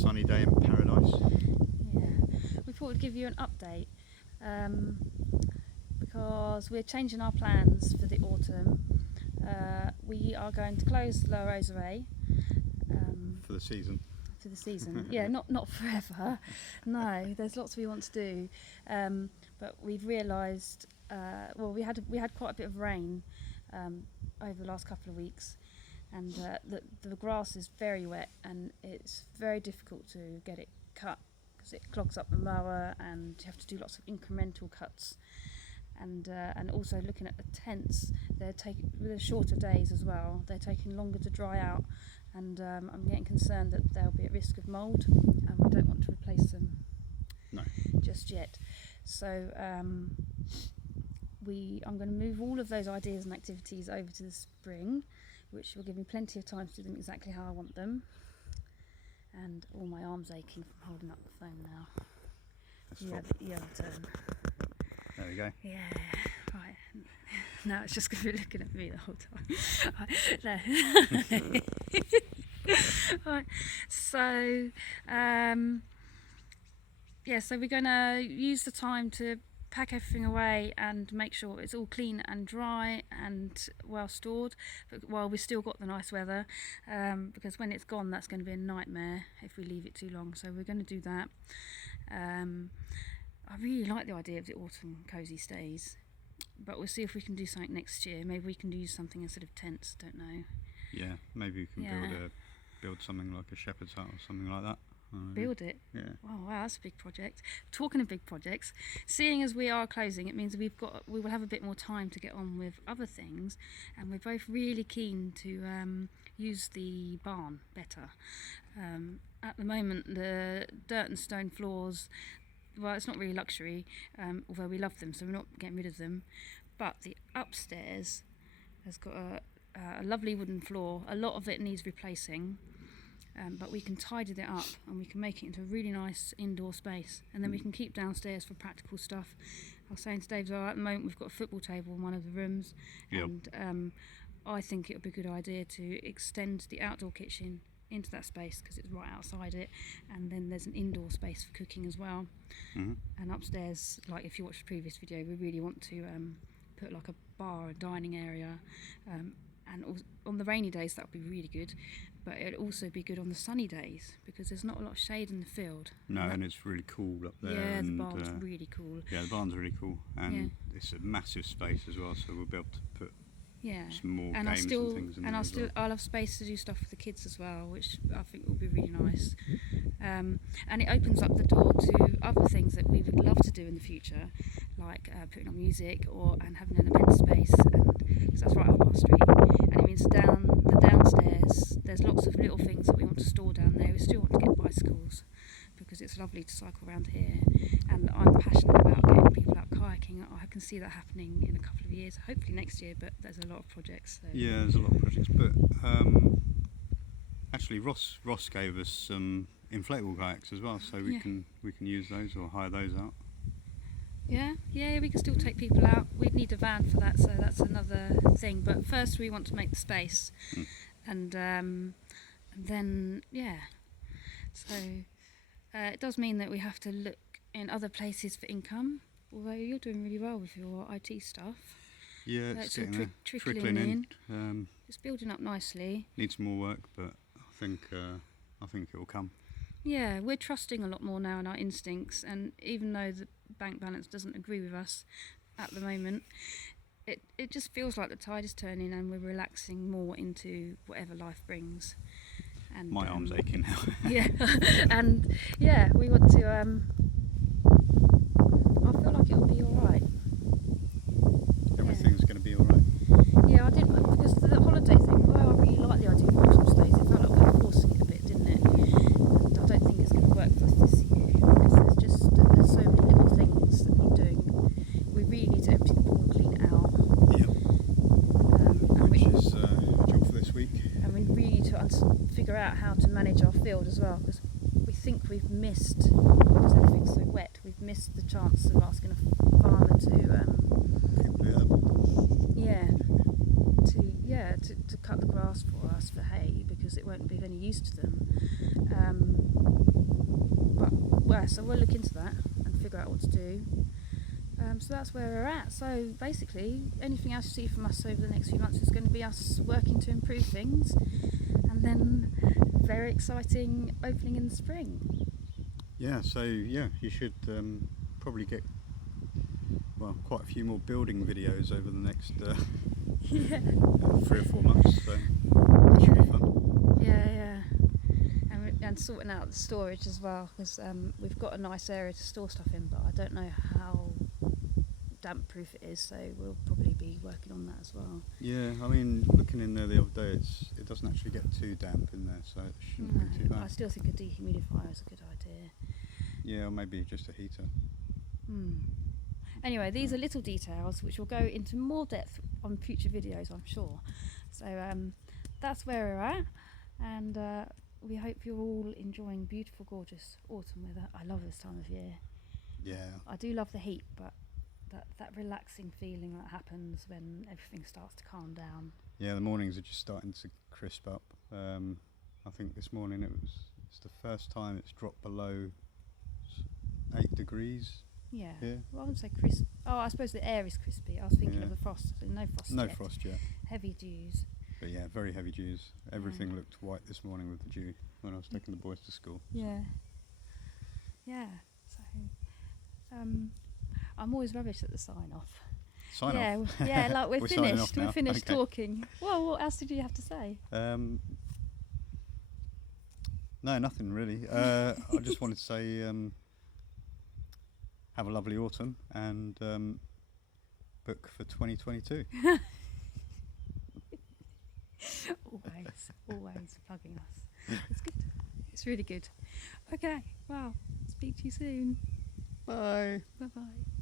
sunny day in paradise. Yeah, we thought we'd give you an update because we're changing our plans for the autumn. We are going to close La Roseraie For the season. for the season. Yeah, not forever. No, there's lots we want to do, but we've realised. We had quite a bit of rain over the last couple of weeks, and the grass is very wet, and it's very difficult to get it cut because it clogs up the mower, and you have to do lots of incremental cuts. And also looking at the tents, they're shorter days as well. They're taking longer to dry out, and I'm getting concerned that they'll be at risk of mould, and we don't want to replace them just yet. So I'm going to move all of those ideas and activities over to the spring, which will give me plenty of time to do them exactly how I want them. And all my arms aching from holding up the phone now. You have a turn. There we go. Yeah, right. Now it's just going to be looking at me the whole time. Right, there. Right. So, so we're going to use the time to pack everything away and make sure it's all clean and dry and well stored, but while we've still got the nice weather, because when it's gone, that's going to be a nightmare if we leave it too long. So we're going to do that. I really like the idea of the autumn cosy stays, but we'll see if we can do something next year. Maybe we can do something instead of tents, don't know. Yeah, maybe you can build something like a shepherd's hut or something like that. Build it? Yeah. Oh wow, that's a big project. Talking of big projects, seeing as we are closing, it means we will have a bit more time to get on with other things, and we're both really keen to use the barn better. At the moment, the dirt and stone floors, well, it's not really luxury, although we love them, so we're not getting rid of them. But the upstairs has got a lovely wooden floor. A lot of it needs replacing, but we can tidy it up and we can make it into a really nice indoor space. And then we can keep downstairs for practical stuff. I was saying to Dave, at the moment we've got a football table in one of the rooms, and I think it would be a good idea to extend the outdoor kitchen into that space because it's right outside it, and then there's an indoor space for cooking as well. And upstairs, like if you watched the previous video, we really want to put like a bar, a dining area, and on the rainy days that would be really good, but it'd also be good on the sunny days because there's not a lot of shade in the field. No, and it's really cool up there. Yeah, and the barn's really cool. Yeah, the barn's really cool, and it's a massive space as well, so we'll be able to put some more and games and things in there. I'll have space to do stuff with the kids as well, which I think will be really nice. And it opens up the door to other things that we would love to do in the future, like putting on music and having an event space, because that's right up our street. And it means the downstairs, there's lots of little things that we want to store down there. We still want to get bicycles because it's lovely to cycle around here, and I'm passionate about getting people out kayaking. I can see that happening in a couple of years, hopefully next year, but there's a lot of projects. So. Yeah, there's a lot of projects, but actually Ross gave us some inflatable kayaks as well, so we can use those or hire those out. Yeah, we can still take people out. We'd need a van for that, so that's another thing. But first we want to make the space, and then so it does mean that we have to look in other places for income, although you're doing really well with your IT stuff. Yeah, it's all trickling in. It's building up nicely. Needs more work, but I think it will come. Yeah, we're trusting a lot more now in our instincts, and even though the bank balance doesn't agree with us at the moment, it just feels like the tide is turning and we're relaxing more into whatever life brings. And my arm's aching now. And we want to I feel like it'll be alright. Everything's going to be alright. Yeah, I didn't, because the holiday thing, although I really like the idea of autumn stays, it felt like we were forcing it a bit, didn't it? And I don't think it's going to work for us this year because there's so many little things that we're doing. We really need to empty the pool and clean it out. Which is a job for this week. And we really need to figure out how to manage our field as well, because we think we've missed, because everything's so wet, we've missed the chance of asking a farmer to cut the grass for us for hay, because it won't be of any use to them. Right, so we'll look into that and figure out what to do. So that's where we're at. So basically, anything else you see from us over the next few months is going to be us working to improve things, and then very exciting opening in the spring. Yeah, so yeah, you should probably get quite a few more building videos over the next Yeah. 3 or 4 months. So that should be fun. Yeah. And sorting out the storage as well, because we've got a nice area to store stuff in, but I don't know how damp proof it is, so we'll probably be working on that as well. Yeah, I mean, looking in there the other day, it doesn't actually get too damp in there, so it shouldn't be too bad. I still think a dehumidifier is a good idea. Yeah, or maybe just a heater. Anyway, these are little details which will go into more depth on future videos, I'm sure. So that's where we're at, and we hope you're all enjoying beautiful, gorgeous autumn weather. I love this time of year. Yeah. I do love the heat, but that relaxing feeling that happens when everything starts to calm down. Yeah, the mornings are just starting to crisp up. I think this morning it's the first time it's dropped below 8 degrees. Yeah. Here. Well, I wouldn't say crisp. Oh, I suppose the air is crispy. I was thinking of the frost. No frost No yet. frost yet. Heavy dews. But yeah, very heavy dews. Everything looked white this morning with the dew when I was taking the boys to school. Yeah. Yeah. So, I'm always rubbish at the sign off. Sign off. Yeah, like we're signing finished. off now. We're finished Okay. talking. Well, what else did you have to say? No, nothing really. I just wanted to say have a lovely autumn and book for 2022. always plugging us. It's good. It's really good. Okay, well, speak to you soon. Bye. Bye-bye.